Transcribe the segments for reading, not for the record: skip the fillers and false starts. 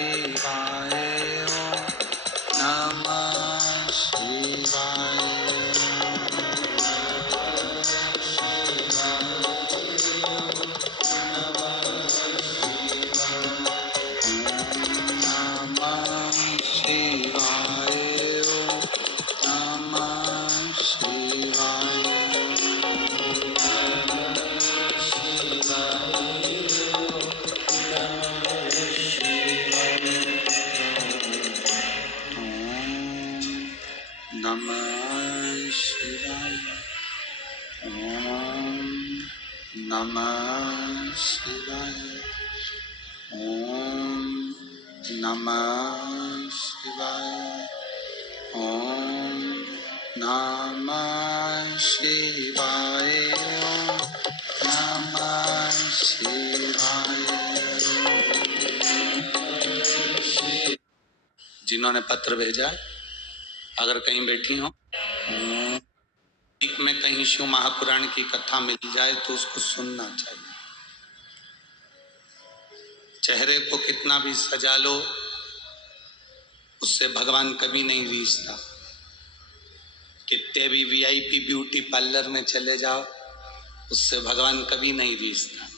शिवाय ओम नमः शिवाय नमः शिवाय ओम नमः शिवाय ओम नमः शिवाय ओम नमः शिवाय। जिन्होंने पत्र भेजा, अगर कहीं बैठी हो में कहीं शिव महापुराण की कथा मिल जाए तो उसको सुनना चाहिए। चेहरे को कितना भी सजा लो, उससे भगवान कभी नहीं रीझता। कितने भी वीआईपी ब्यूटी पार्लर में चले जाओ, उससे भगवान कभी नहीं रीझता।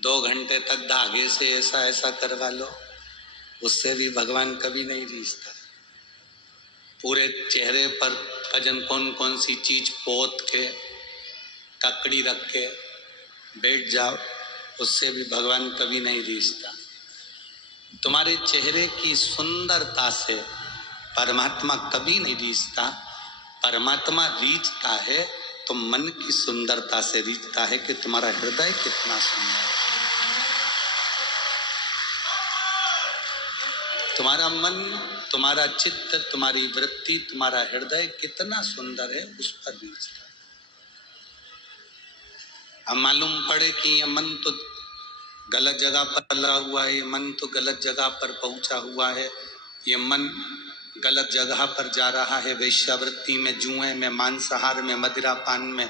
2 घंटे तक धागे से ऐसा ऐसा करवा लो, उससे भी भगवान कभी नहीं रीझता। पूरे चेहरे पर भजन कौन कौन सी चीज पोत के ककड़ी रख के बैठ जाओ, उससे भी भगवान कभी नहीं रीझता। तुम्हारे चेहरे की सुंदरता से परमात्मा कभी नहीं रीझता। परमात्मा रीझता है तो मन की सुंदरता से रीझता है कि तुम्हारा हृदय कितना सुंदर है। तुम्हारा मन, तुम्हारा चित्त, तुम्हारी वृत्ति, तुम्हारा हृदय कितना सुंदर है, उस पर रीझता है। अब मालूम पड़े कि ये मन तो गलत जगह पर लगा हुआ है, ये मन तो गलत जगह पर पहुंचा हुआ है, ये मन गलत जगह पर जा रहा है, वेश्यावृत्ति में, जुए में, मांसाहार में, मदिरा पान में,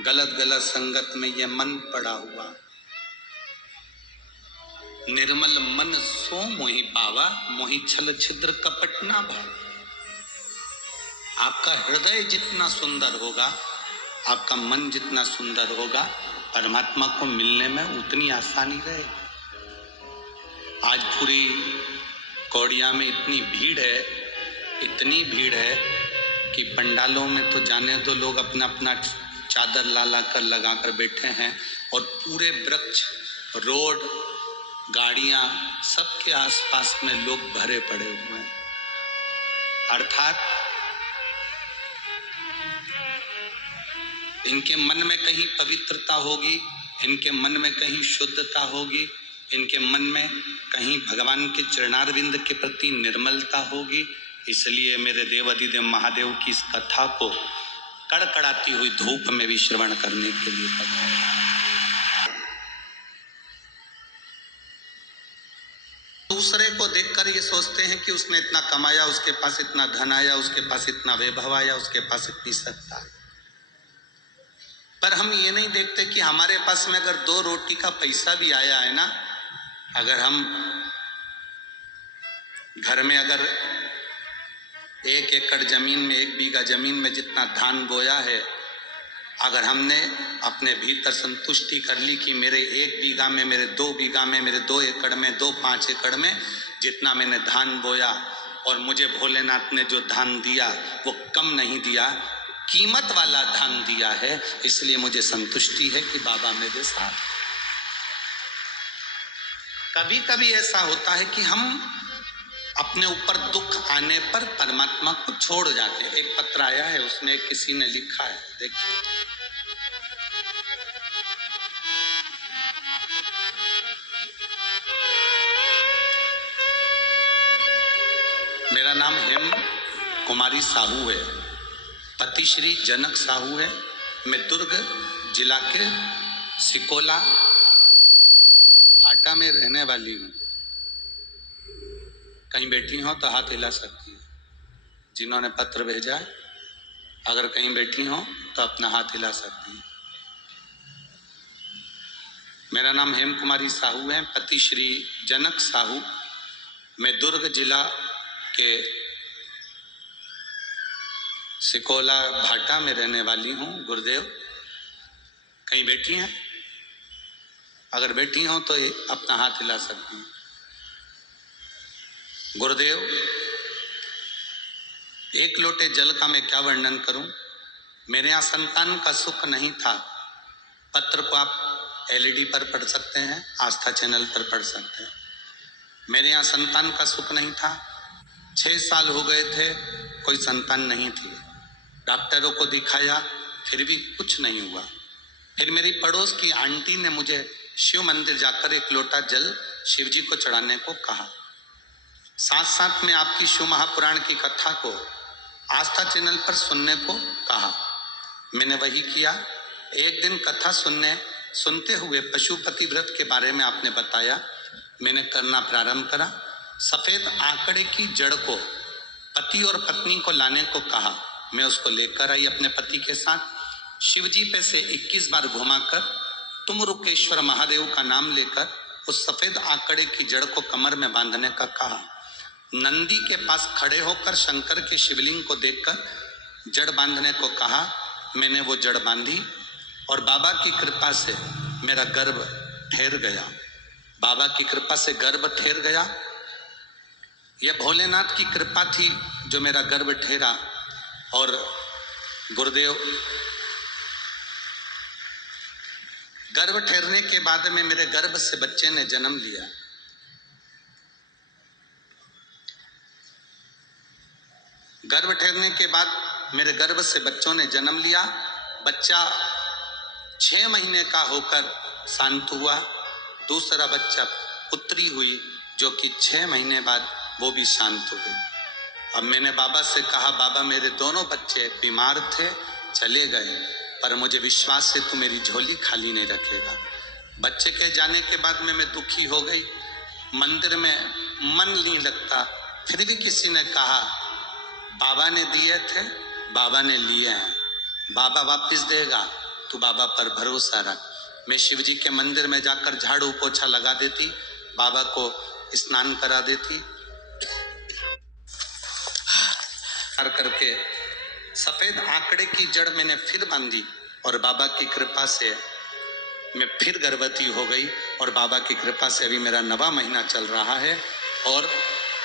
गलत गलत संगत में ये मन पड़ा हुआ। निर्मल मन सो मोहि पावा, मोहि छल छिद्र कपट ना भावा। आपका हृदय जितना सुंदर होगा, आपका मन जितना सुंदर होगा, परमात्मा को मिलने में उतनी आसानी रहेगी। आज पूरी कौड़िया में इतनी भीड़ है, इतनी भीड़ है कि पंडालों में तो जाने दो, लोग अपना अपना चादर ला कर लगा कर बैठे हैं और पूरे वृक्ष, रोड, गाड़ियां, सबके आसपास में लोग भरे पड़े हुए हैं। अर्थात इनके मन में कहीं पवित्रता होगी, इनके मन में कहीं शुद्धता होगी, इनके मन में कहीं भगवान के चरणारविंद के प्रति निर्मलता होगी। इसलिए मेरे देवाधिदेव महादेव की इस कथा को कड़कड़ाती हुई धूप में भी श्रवण करने के लिए पधारे। दूसरे को देखकर ये सोचते हैं कि उसने इतना कमाया, उसके पास इतना धन आया, उसके पास इतना वैभव आया, उसके पास इतनी सत्ता है। पर हम ये नहीं देखते कि हमारे पास में अगर 2 रोटी का पैसा भी आया है ना, अगर हम घर में अगर 1 एकड़ जमीन में, 1 बीघा जमीन में जितना धान बोया है, अगर हमने अपने भीतर संतुष्टि कर ली कि मेरे 1 बीघा में, मेरे 2 बीघा में, मेरे 2 एकड़ में, 5 एकड़ में जितना मैंने धान बोया और मुझे भोलेनाथ ने जो धान दिया वो कम नहीं दिया, कीमत वाला धान दिया है, इसलिए मुझे संतुष्टि है कि बाबा मेरे साथ। कभी कभी ऐसा होता है कि हम अपने ऊपर दुख आने पर परमात्मा को छोड़ जाते हैं। एक पत्र आया है, उसमें किसी ने लिखा है, देखिए। मेरा नाम हेम कुमारी साहू है, पति श्री जनक साहू है। मैं दुर्ग जिला के सिकोला फाटा में रहने वाली हूँ। कहीं बैठी हो तो हाथ हिला सकती है। जिन्होंने पत्र भेजा है, अगर कहीं बैठी हो तो अपना हाथ हिला सकती है। मेरा नाम हेम कुमारी साहू है, पति श्री जनक साहू। मैं दुर्ग जिला के सिकोला भाटा में रहने वाली हूँ। गुरुदेव, कहीं बैठी हैं? अगर बैठी हो तो अपना हाथ हिला सकती हैं। गुरुदेव, एक लोटे जल का मैं क्या वर्णन करूं। मेरे यहाँ संतान का सुख नहीं था। पत्र को आप एलईडी पर पढ़ सकते हैं, आस्था चैनल पर पढ़ सकते हैं। मेरे यहाँ संतान का सुख नहीं था। 6 साल हो गए थे, कोई संतान नहीं थी। डॉक्टरों को दिखाया, फिर भी कुछ नहीं हुआ। फिर मेरी पड़ोस की आंटी ने मुझे शिव मंदिर जाकर एक लोटा जल शिव जी को चढ़ाने को कहा। साथ साथ में आपकी शिव महापुराण की कथा को आस्था चैनल पर सुनने को कहा। मैंने वही किया। एक दिन कथा सुनते हुए पशुपति व्रत के बारे में आपने बताया। मैंने करना प्रारंभ करा। सफेद आंकड़े की जड़ को पति और पत्नी को लाने को कहा। मैं उसको लेकर आई अपने पति के साथ। शिव जी पे से 21 बार घुमाकर तुम रुकेश्वर महादेव का नाम लेकर उस सफेद आंकड़े की जड़ को कमर में बांधने का कहा। नंदी के पास खड़े होकर शंकर के शिवलिंग को देखकर जड़ बांधने को कहा। मैंने वो जड़ बांधी और बाबा की कृपा से मेरा गर्भ ठहर गया। बाबा की कृपा से गर्भ ठहर गया। यह भोलेनाथ की कृपा थी जो मेरा गर्भ ठहरा। और गुरुदेव, गर्भ ठहरने के बाद में मेरे गर्भ से बच्चे ने जन्म लिया। गर्भ ठहरने के बाद मेरे गर्भ से बच्चों ने जन्म लिया। बच्चा 6 महीने का होकर शांत हुआ। दूसरा बच्चा पुत्री हुई जो कि 6 महीने बाद वो भी शांत हो गई। अब मैंने बाबा से कहा, बाबा मेरे दोनों बच्चे बीमार थे, चले गए, पर मुझे विश्वास है तू मेरी झोली खाली नहीं रखेगा। बच्चे के जाने के बाद में मैं दुखी हो गई। मंदिर में मन नहीं लगता। फिर भी किसी ने कहा, बाबा ने दिए थे, बाबा ने लिए हैं, बाबा वापस देगा, तू बाबा पर भरोसा रख। मैं शिव जी के मंदिर में जाकर झाड़ू पोछा लगा देती, बाबा को स्नान करा देती। करके सफेद आंकड़े की जड़ मैंने फिर बांधी और बाबा की कृपा से मैं फिर गर्भवती हो गई। और बाबा की कृपा से अभी मेरा 9वां महीना चल रहा है। और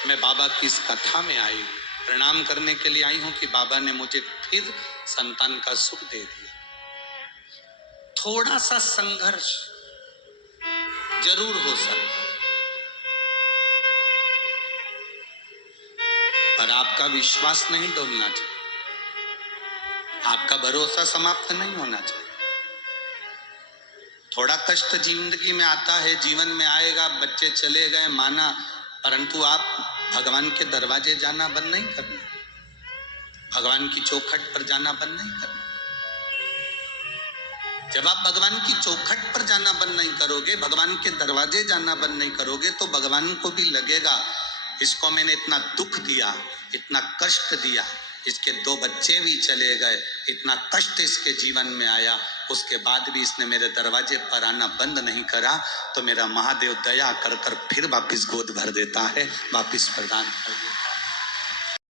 मैं बाबा की इस कथा में आई, प्रणाम करने के लिए आई हूं कि बाबा ने मुझे फिर संतान का सुख दे दिया। थोड़ा सा संघर्ष जरूर हो सकता, पर आपका विश्वास नहीं डोलना चाहिए, आपका भरोसा समाप्त नहीं होना चाहिए। थोड़ा कष्ट जिंदगी में आता है, जीवन में आएगा। बच्चे चले गए माना, परंतु आप भगवान के दरवाजे जाना बंद नहीं करना, भगवान की चौखट पर जाना बंद नहीं करना। जब आप भगवान की चौखट पर जाना बंद नहीं करोगे, भगवान के दरवाजे जाना बंद नहीं करोगे, तो भगवान को भी लगेगा इसको मैंने इतना दुख दिया, इतना कष्ट दिया, इसके 2 बच्चे भी चले गए, इतना कष्ट इसके जीवन में आया, उसके बाद भी इसने मेरे दरवाजे पर आना बंद नहीं करा, तो मेरा महादेव दया कर कर फिर वापिस गोद भर देता है, वापिस प्रदान कर देता है।